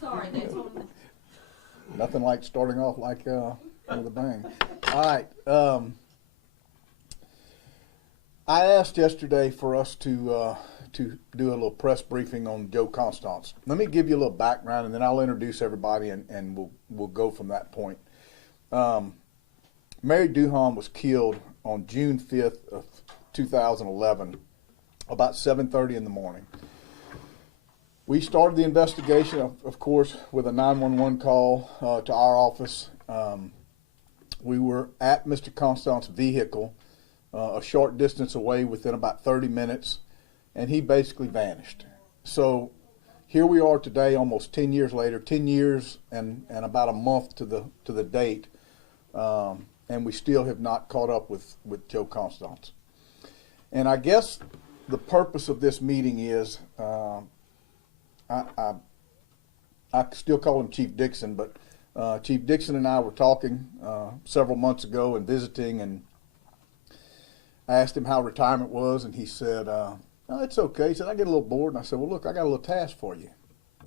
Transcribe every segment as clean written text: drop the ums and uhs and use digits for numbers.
Sorry, they told me. Nothing like starting off like with a bang. All right. I asked yesterday for us to do a little press briefing on Joe Constance. Let me give you a little background, and then I'll introduce everybody, and we'll go from that point. Mary Duhan was killed on June 5th of 2011, about 7:30 in the morning. We started the investigation, of course, with a 911 call to our office. We were at Mr. Constance's vehicle a short distance away within about 30 minutes, and he basically vanished. So here we are today, almost 10 years later, 10 years and about a month to the date, and we still have not caught up with Joe Constance. And I guess the purpose of this meeting is, I still call him Chief Dixon, but Chief Dixon and I were talking several months ago and visiting, and I asked him how retirement was, and he said, "No, it's okay." He said, "I get a little bored." And I said, "Well, look, I got a little task for you."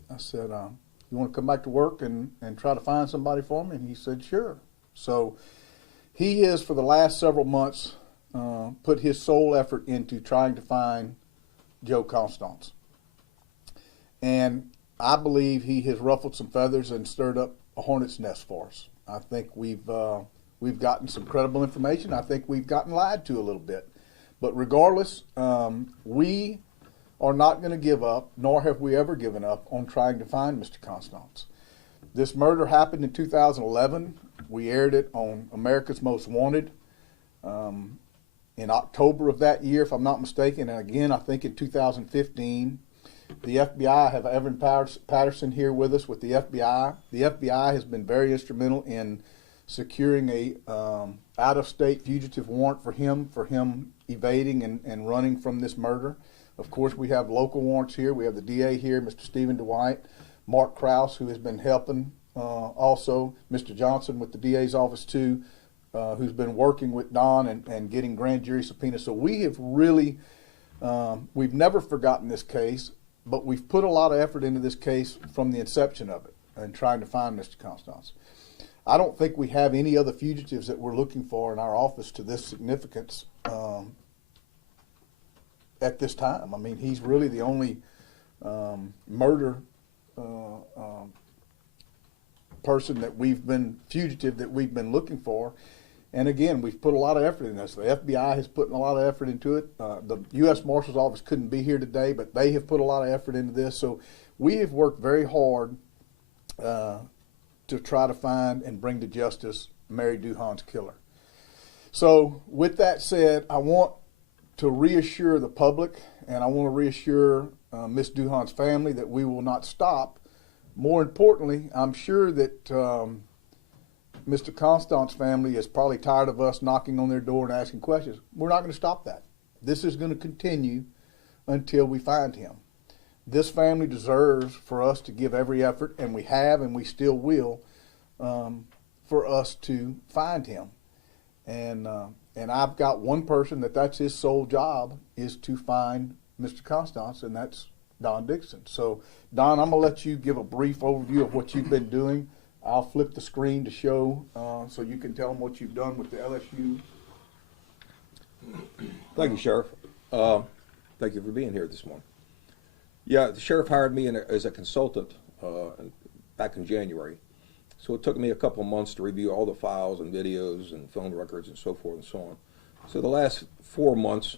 I said, "You want to come back to work and try to find somebody for me?" And he said, "Sure." So he has, for the last several months, put his sole effort into trying to find Joe Constance. And I believe he has ruffled some feathers and stirred up a hornet's nest for us. I think we've gotten some credible information. I think we've gotten lied to a little bit. But regardless, we are not going to give up, nor have we ever given up on trying to find Mr. Constance. This murder happened in 2011. We aired it on America's Most Wanted in October of that year, if I'm not mistaken. And again, I think in 2015. The FBI, I have Evan Patterson here with us with the FBI. The FBI has been very instrumental in securing a out-of-state fugitive warrant for him evading and running from this murder. Of course, we have local warrants here. We have the DA here, Mr. Stephen Dwight, Mark Krause, who has been helping also, Mr. Johnson with the DA's office too, who's been working with Don and getting grand jury subpoenas. So we have really, we've never forgotten this case. But we've put a lot of effort into this case from the inception of it and trying to find Mr. Constance. I don't think we have any other fugitives that we're looking for in our office to this significance at this time. I mean, he's really the only murder person that fugitive that we've been looking for. And again, we've put a lot of effort in this. The FBI has put a lot of effort into it. The U.S. Marshal's Office couldn't be here today, but they have put a lot of effort into this. So we have worked very hard to try to find and bring to justice Mary Duhan's killer. So with that said, I want to reassure the public, and I want to reassure Miss Duhan's family that we will not stop. More importantly, I'm sure that Mr. Constance's family is probably tired of us knocking on their door and asking questions. We're not going to stop that. This is going to continue until we find him. This family deserves for us to give every effort, and we have and we still will, for us to find him. And I've got one person that's his sole job is to find Mr. Constance, and that's Don Dixon. So, Don, I'm going to let you give a brief overview of what you've been doing. I'll flip the screen to show so you can tell them what you've done with the LSU. Thank you, Sheriff. Thank you for being here this morning. Yeah, the sheriff hired me as a consultant back in January. So it took me a couple of months to review all the files and videos and phone records and so forth and so on. So the last 4 months,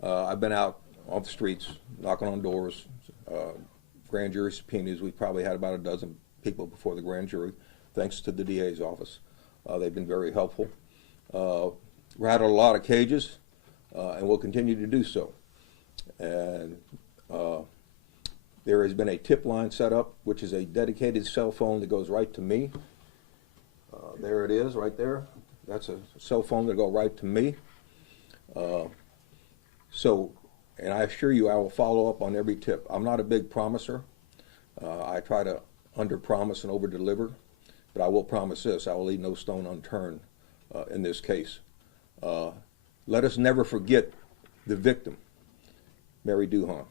I've been out on the streets, knocking on doors, grand jury subpoenas. We've probably had about a dozen people before the grand jury, thanks to the DA's office. They've been very helpful. Rattled a lot of cages, and will continue to do so. And there has been a tip line set up, which is a dedicated cell phone that goes right to me. There it is, right there. That's a cell phone that goes right to me. And I assure you, I will follow up on every tip. I'm not a big promiser. I try to under-promise and over-deliver, but I will promise this: I will leave no stone unturned in this case. Let us never forget the victim, Mary Duhan.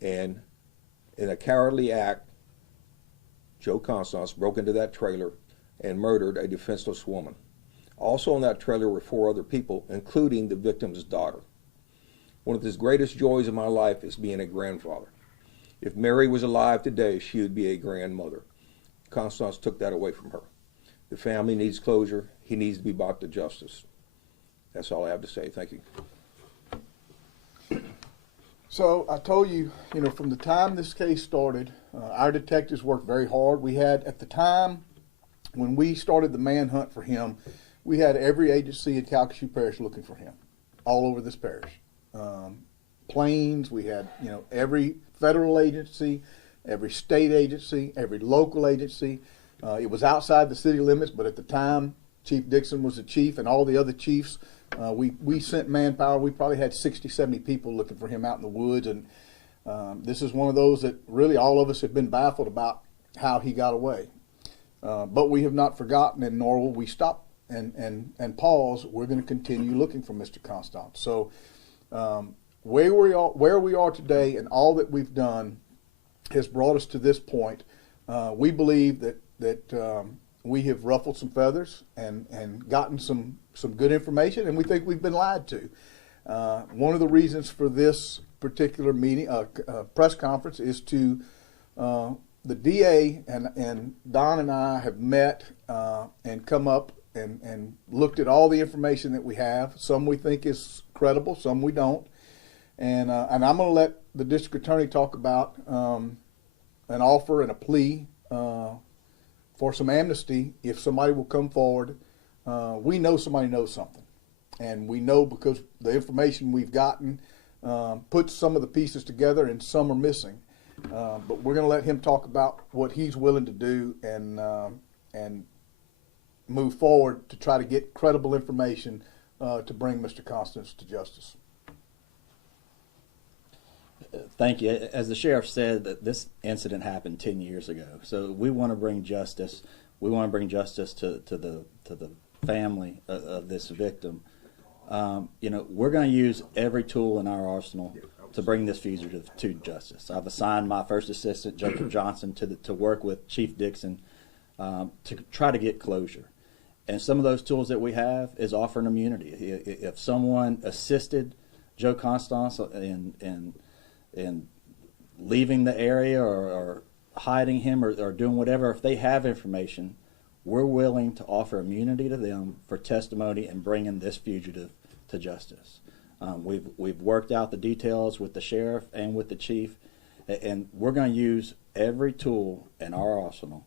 And in a cowardly act, Joe Constance, broke into that trailer and murdered a defenseless woman. Also in that trailer were 4 other people, including the victim's daughter. One of the greatest joys of my life is being a grandfather. If Mary was alive today, she would be a grandmother. Constance took that away from her. The family needs closure. He needs to be brought to justice. That's all I have to say. Thank you. So I told you, from the time this case started, our detectives worked very hard. We had, at the time, when we started the manhunt for him, we had every agency in Calcasieu Parish looking for him, all over this parish. Plains, we had, every federal agency, every state agency, every local agency. It was outside the city limits, but at the time, Chief Dixon was the chief, and all the other chiefs, we sent manpower. We probably had 60, 70 people looking for him out in the woods, and this is one of those that really all of us have been baffled about how he got away. But we have not forgotten, and nor will we stop and pause. We're going to continue looking for Mr. Constance. So where we are today and all that we've done has brought us to this point. We believe that we have ruffled some feathers and gotten some good information, and we think we've been lied to. One of the reasons for this particular meeting, press conference, is to the DA and Don and I have met and come up and looked at all the information that we have. Some we think is credible, some we don't. And I'm going to let the district attorney talk about an offer and a plea for some amnesty if somebody will come forward. We know somebody knows something, and we know because the information we've gotten puts some of the pieces together and some are missing. But we're going to let him talk about what he's willing to do and move forward to try to get credible information to bring Mr. Constance to justice. Thank you. As the sheriff said, that this incident happened 10 years ago. So we want to bring justice. We want to bring justice to the family of this victim. We're going to use every tool in our arsenal to bring this fugitive to justice. I've assigned my first assistant, Joe Constance, to work with Chief Dixon to try to get closure. And some of those tools that we have is offering immunity. If someone assisted Joe Constance in leaving the area or hiding him or doing whatever, if they have information, we're willing to offer immunity to them for testimony and bringing this fugitive to justice. We've worked out the details with the sheriff and with the chief, and we're going to use every tool in our arsenal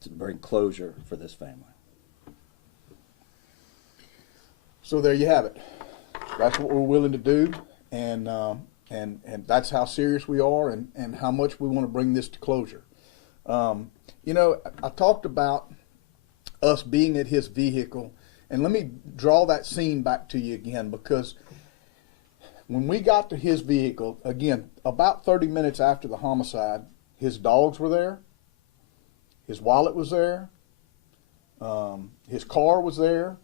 to bring closure for this family. So there you have it. That's what we're willing to do, and that's how serious we are and how much we want to bring this to closure. I talked about us being at his vehicle, and let me draw that scene back to you again, because when we got to his vehicle, again, about 30 minutes after the homicide, his dogs were there, his wallet was there, his car was there,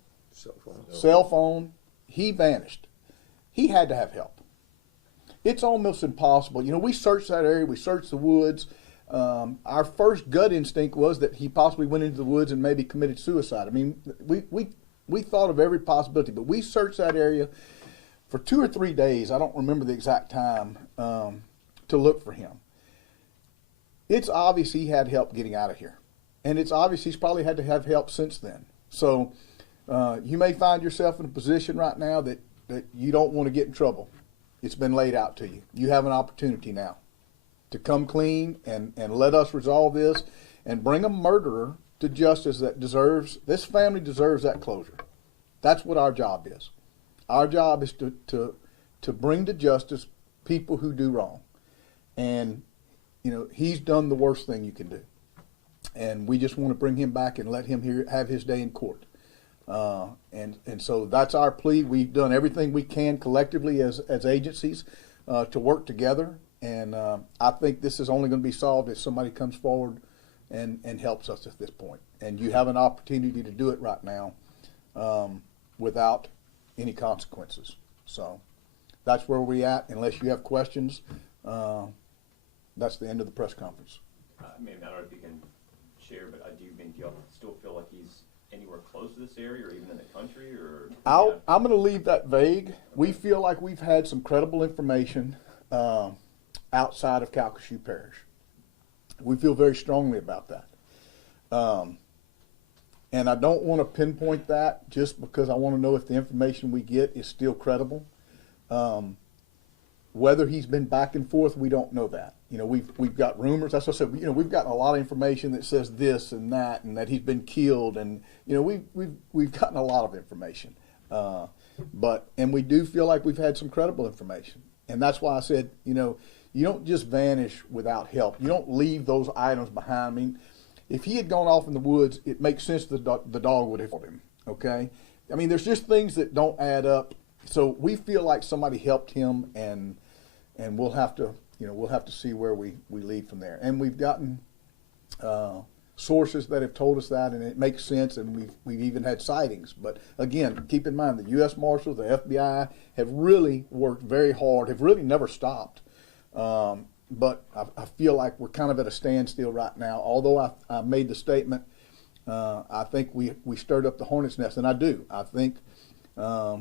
cell phone. He vanished. He had to have help. It's almost impossible. We searched that area, we searched the woods. Our first gut instinct was that he possibly went into the woods and maybe committed suicide. I mean, we thought of every possibility, but we searched that area for 2 or 3 days, I don't remember the exact time, to look for him. It's obvious he had help getting out of here, and it's obvious he's probably had to have help since then. So you may find yourself in a position right now that you don't want to get in trouble. It's been laid out to you. You have an opportunity now to come clean and let us resolve this and bring a murderer to justice that this family deserves that closure. That's what our job is. Our job is to bring to justice people who do wrong. And, he's done the worst thing you can do. And we just want to bring him back and let him have his day in court. And so that's our plea. We've done everything we can collectively as agencies to work together. And I think this is only going to be solved if somebody comes forward and helps us at this point. And you have an opportunity to do it right now without any consequences. So that's where we're at. Unless you have questions, that's the end of the press conference. Maybe I don't know if you can share, but do you still feel like he's anywhere close to this area, or even in the country, or? I'm going to leave that vague. We feel like we've had some credible information outside of Calcasieu Parish. We feel very strongly about that. And I don't want to pinpoint that just because I want to know if the information we get is still credible. Whether he's been back and forth, we don't know that. You know, we've got rumors. That's what I said. You know, we've gotten a lot of information that says this and that he's been killed, and you know, we've gotten a lot of information. And we do feel like we've had some credible information, and that's why I said, you know, you don't just vanish without help. You don't leave those items behind. I mean, if he had gone off in the woods, it makes sense the dog would have killed him. Okay, I mean, there's just things that don't add up. So we feel like somebody helped him, and we'll have to, you know, we'll have to see where we lead from there. And we've gotten sources that have told us that, and it makes sense. And we've even had sightings. But again, keep in mind the U.S. Marshals, the FBI have really worked very hard, have really never stopped. But I feel like we're kind of at a standstill right now. Although I made the statement, I think we stirred up the hornet's nest, and I do. I think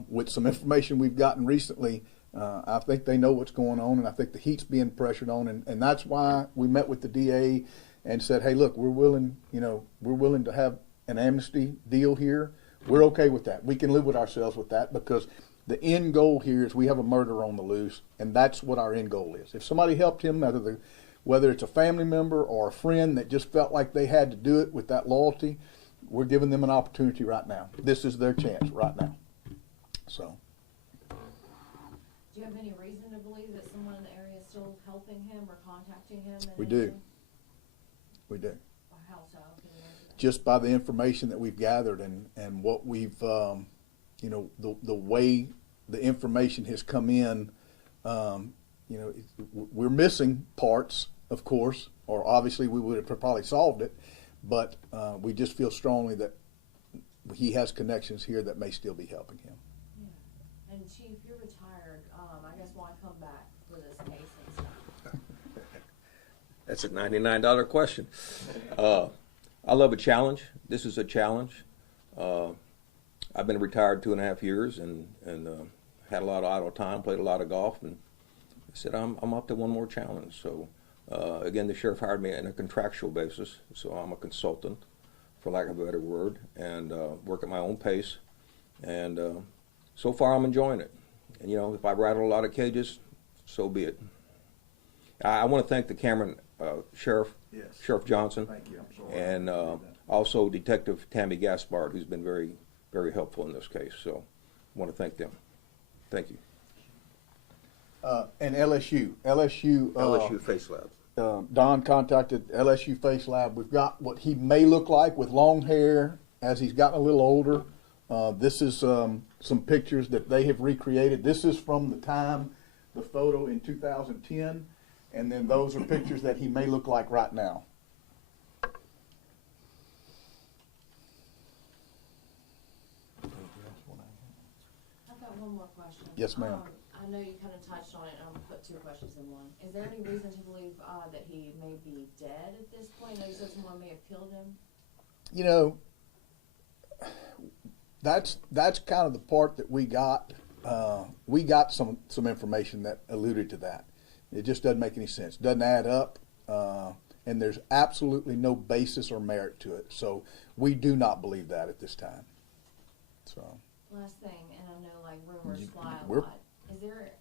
with some information we've gotten recently, I think they know what's going on, and I think the heat's being pressured on, and that's why we met with the DA and said, hey, look, we're willing to have an amnesty deal here. We're okay with that. We can live with ourselves with that, because the end goal here is we have a murderer on the loose, and that's what our end goal is. If somebody helped him, whether it's a family member or a friend that just felt like they had to do it with that loyalty, we're giving them an opportunity right now. This is their chance right now. So. Do you have any reason to believe that someone in the area is still helping him or contacting him? We do. We do. How so? Can you answer that? Just by the information that we've gathered and what we've, you know, the way the information has come in, you know, we're missing parts, of course, or obviously we would have probably solved it, but we just feel strongly that he has connections here that may still be helping him. Yeah. And Chief, you're retired. I guess why come back for this case and stuff? That's a $99 question. I love a challenge. This is a challenge. I've been retired 2.5 years and had a lot of idle time, played a lot of golf, and I said I'm up to one more challenge. So again, the sheriff hired me on a contractual basis, so I'm a consultant, for lack of a better word, and work at my own pace. And so far, I'm enjoying it. And you know, if I rattle a lot of cages, so be it. I want to thank the Cameron Sheriff, Yes. Sheriff Johnson, Thank you. I'm sorry. and also Detective Tammy Gaspard, who's been very, very helpful in this case. So I want to thank them. Thank you. And LSU LSU Face Lab. Don contacted LSU Face Lab. We've got what he may look like with long hair as he's gotten a little older. This is some pictures that they have recreated. This is from the time, the photo in 2010, and then those are pictures that he may look like right now. I've got one more question. Yes, ma'am. I know you kind of touched on it, and I'm going to put two questions in one. Is there any reason to believe that he may be dead at this point? I know you said someone may have killed him. You know, that's kind of the part that we got. We got some information that alluded to that. It just doesn't make any sense. Doesn't add up, and there's absolutely no basis or merit to it. So we do not believe that at this time. So. Last thing, and I know like rumors fly a we're- lot. Is there?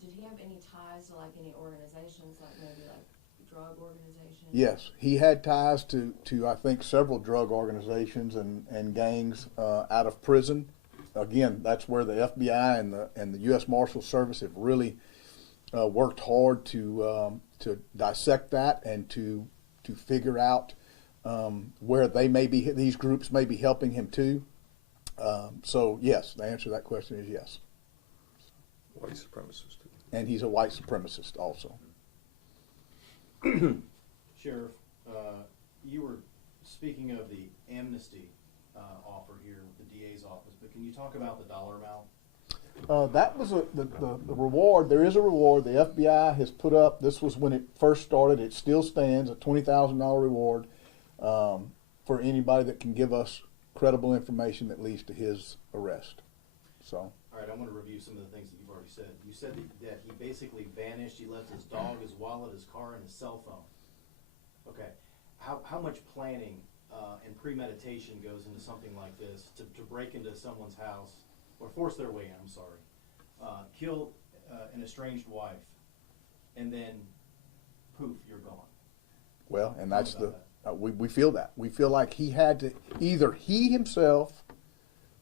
Did he have any ties to like any organizations, like maybe like drug organizations? Yes, he had ties to I think several drug organizations and gangs out of prison. Again, that's where the FBI and the U.S. Marshals Service have really worked hard to dissect that and to figure out where they may be. These groups may be helping him too. So yes, the answer to that question is yes. White supremacist. And he's a white supremacist also. Sheriff, you were speaking of the amnesty offer here with the DA's office, but can you talk about the dollar amount? That was the reward. There is a reward the FBI has put up. This was when it first started. It still stands, a $20,000 reward. for anybody that can give us credible information that leads to his arrest. So. All right, I want to review some of the things that you've already said. You said that he basically vanished. He left his dog, his wallet, his car, and his cell phone. Okay, how much planning and premeditation goes into something like this to break into someone's house or force their way in? I'm sorry, kill an estranged wife, and then poof, you're gone. Well, and that's we feel that. We feel like he had to, either he himself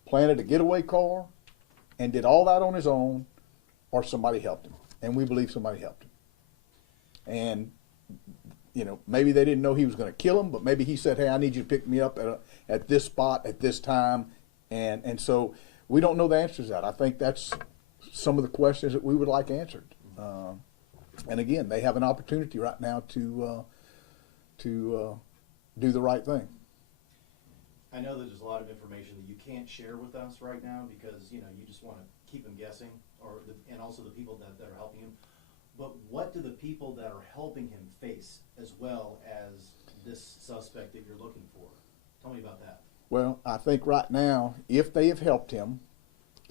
planted a getaway car and did all that on his own, or somebody helped him. And we believe somebody helped him. And, you know, maybe they didn't know he was going to kill him, but maybe he said, hey, I need you to pick me up at this spot at this time. And so we don't know the answers to that. I think that's some of the questions that we would like answered. And again, they have an opportunity right now to do the right thing. I know that there's a lot of information that you can't share with us right now because, you know, you just want to keep them guessing, and also the people that are helping him. But what do the people that are helping him face as well as this suspect that you're looking for? Tell me about that. Well, I think right now, if they have helped him,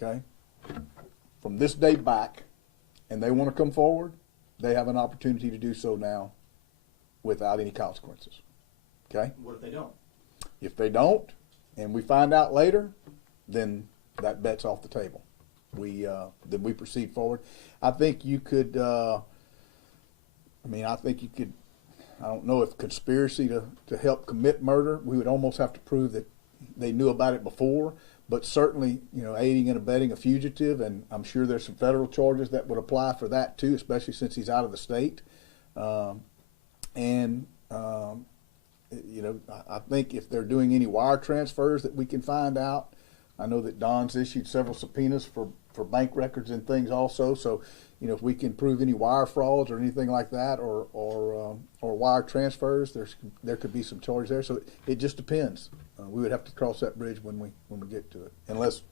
okay, from this day back, and they want to come forward, they have an opportunity to do so now without any consequences. Okay? What if they don't? If they don't, and we find out later, then that bet's off the table. Then we proceed forward. I think you could. I think you could. I don't know if conspiracy to help commit murder. We would almost have to prove that they knew about it before. But certainly, you know, aiding and abetting a fugitive, and I'm sure there's some federal charges that would apply for that too, especially since he's out of the state. You know, I think if they're doing any wire transfers that we can find out, I know that Don's issued several subpoenas for bank records and things also. So, you know, if we can prove any wire frauds or anything like that, or wire transfers, there could be some charges there. So it just depends. We would have to cross that bridge when we get to it, unless.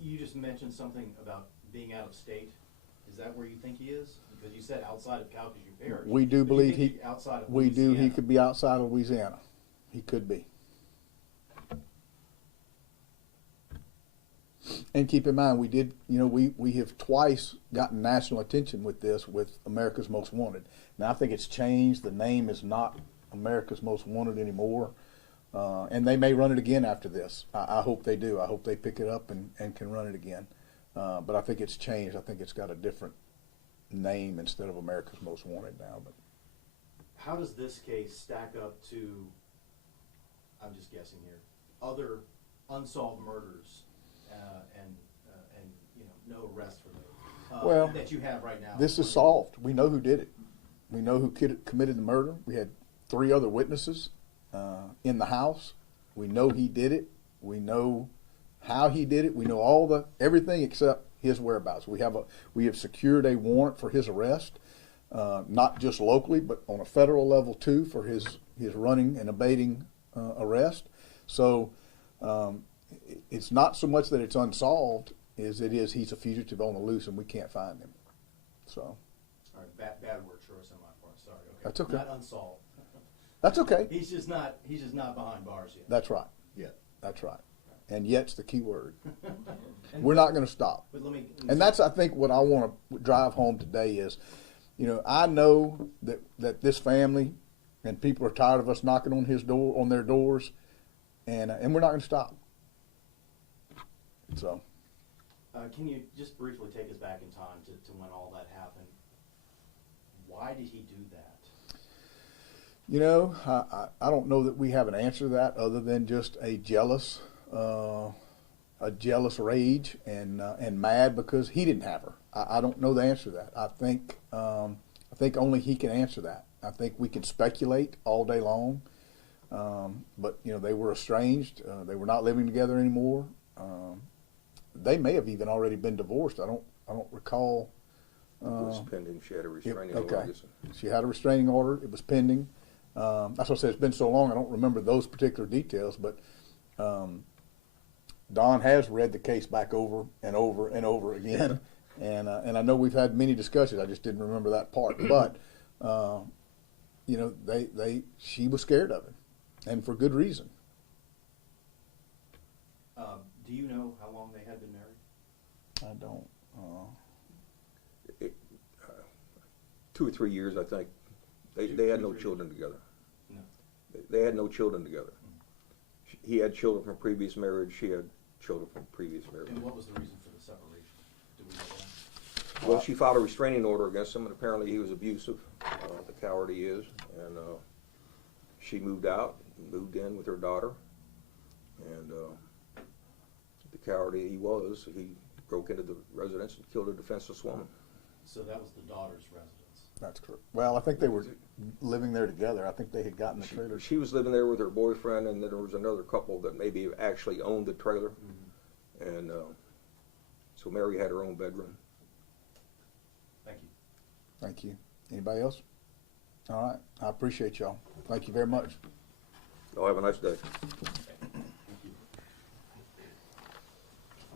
You just mentioned something about being out of state. Is that where you think he is? Because you said outside of Calcasieu Parish. We do believe he outside of we Louisiana. do. He could be outside of Louisiana. He could be. And keep in mind, we have twice gotten national attention with this, with America's Most Wanted. Now, I think it's changed. The name is not America's Most Wanted anymore. And they may run it again after this. I hope they do. I hope they pick it up and can run it again. But I think it's changed. I think it's got a different name instead of America's Most Wanted now. But how does this case stack up to, I'm just guessing here, other unsolved murders and you know, no arrest for those that you have right now? This is solved. We know who did it. We know who committed the murder. We had 3 other witnesses in the house. We know he did it. We know how he did it. We know everything except his whereabouts. We have secured a warrant for his arrest, not just locally, but on a federal level too, for his running and evading arrest. So it's not so much that it's unsolved as it is he's a fugitive on the loose and we can't find him. So. All right, bad word choice on my part. Sorry. Okay. That's okay. Not unsolved. That's okay. He's just not behind bars yet. That's right. Yeah. That's right. And yet's the key word. We're not going to stop. But let me, and that's, I think, what I want to drive home today is, you know, I know that this family and people are tired of us knocking on their doors, and we're not going to stop. So. Can you just briefly take us back in time to when all that happened? Why did he do that? You know, I don't know that we have an answer to that other than just a jealous rage and mad because he didn't have her. I don't know the answer to that. I think only he can answer that. I think we can speculate all day long, but you know, they were estranged. They were not living together anymore. They may have even already been divorced. I don't recall. It was pending. She had a restraining order. Okay. She had a restraining order. It was pending. That's what I said. It's been so long, I don't remember those particular details. But Don has read the case back over and over and over again, and I know we've had many discussions. I just didn't remember that part. But you know, she was scared of him, and for good reason. Do you know how long they had been married? I don't. 2 or 3 years, I think. They had no children together. No. They had no children together. He had children from previous marriage. She had children from previous marriage. And what was the reason for the separation? Do we know that? Well, she filed a restraining order against him, and apparently he was abusive, the coward he is. And she moved out, moved in with her daughter, and the coward he was, he broke into the residence and killed a defenseless woman. So that was the daughter's residence. That's correct. Well, I think they were living there together. I think they had gotten the trailer. She was living there with her boyfriend, and then there was another couple that maybe actually owned the trailer. Mm-hmm. And so Mary had her own bedroom. Thank you. Thank you. Anybody else? All right. I appreciate y'all. Thank you very much. Y'all have a nice day.